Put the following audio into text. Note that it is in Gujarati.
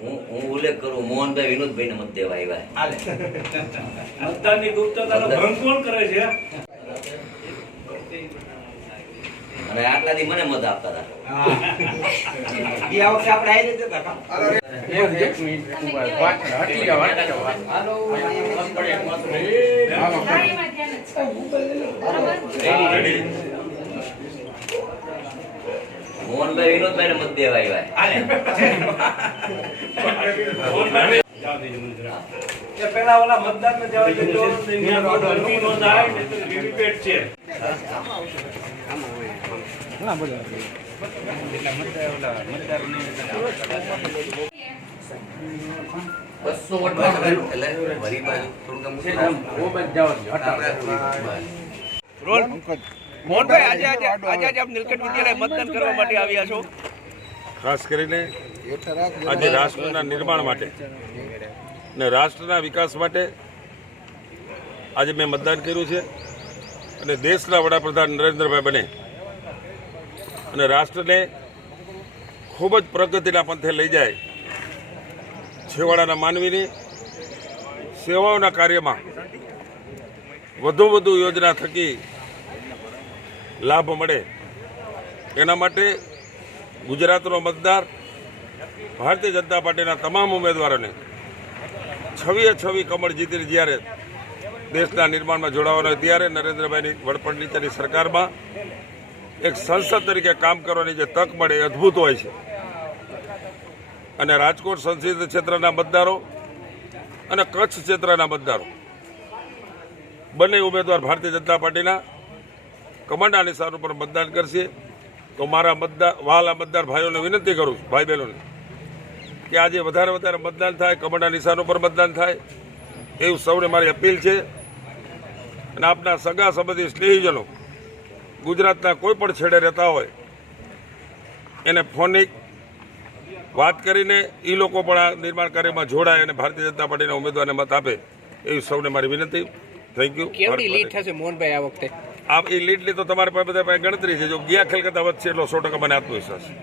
હું હું ઉલ્લેખ કરું મોહનભાઈ વિનોદભાઈને મત દેવા આવ્યા મતદાનની ગુપ્તતાનો ભંગ કોણ કરે છે? અને આટલા દી મને મત આપતા હતા. મોહનભાઈ વિનોદભાઈને મત દેવા આવ્યા. પેલા ઓલા મતદાન ને જવા દેજો કોઈ નો થાય ને તો વીવીપેટ છે. બસો વોટ એટલે વરી બાજુ થોડુંક આમ મોહનભાઈ, આજે આજે આજે આજે આપ નીલકંઠ વિદ્યાલય મતદાન કરવા માટે આવ્યા છો. ખાસ કરીને આજે રાષ્ટ્રના નિર્માણ માટે ને રાષ્ટ્રના વિકાસ માટે આજે મેં મતદાન કર્યું છે અને દેશના વડાપ્રધાન નરેન્દ્રભાઈ બને અને રાષ્ટ્રને ખૂબ જ પ્રગતિના પંથે લઈ જાય છેવાડાના માનવીની સેવાઓના કાર્યમાં વધુ વધુ યોજના થકી લાભ મળે. એના માટે ગુજરાતનો મતદાર ભારતીય જનતા પાર્ટીના તમામ ઉમેદવારોને છવીએ છવી કમળ જીતીને જ્યારે દેશના નિર્માણમાં જોડાવાનો ત્યારે નરેન્દ્રભાઈની વડપણ નીચેની સરકારમાં એક સંસદ તરીકે કામ કરવાની જે તક મળે એ અદ્ભુત હોય છે. અને રાજકોટ સંસદીય ક્ષેત્રના મતદારો અને કચ્છ ક્ષેત્રના મતદારો. બંને ઉમેદવાર ભારતીય જનતા પાર્ટીના કમાન્ડના નિશાન ઉપર મતદાન કરશે તો મારા મતદાર વહાલા મતદાર ભાઈઓને વિનંતી કરું છું ભાઈ બહેનોને કે આજે વધારે વધારે મતદાન થાય કમાન્ડના નિશાન ઉપર મતદાન થાય એવું સૌને મારી અપીલ છે. અને આપના સગા સંબંધી સ્નેહીજનો ગુજરાતના કોઈ પણ છેડે રહેતા હોય એને ફોનિક વાત કરીને એ લોકો પણ આ નિર્માણ કાર્યમાં જોડાય અને ભારતીય જનતા પાર્ટીના ઉમેદવારને મત આપે એવી સૌને મારી વિનંતી. થેન્ક યુ કેવડી લીડ થશે મોહનભાઈ આ વખતે? આ એ લીડ તો તમારી પાસે બધા ગણતરી છે. જો ગયા ખેલ કરતા વધશે એટલો સો ટકા મને આત્મવિશ્વાસ છે.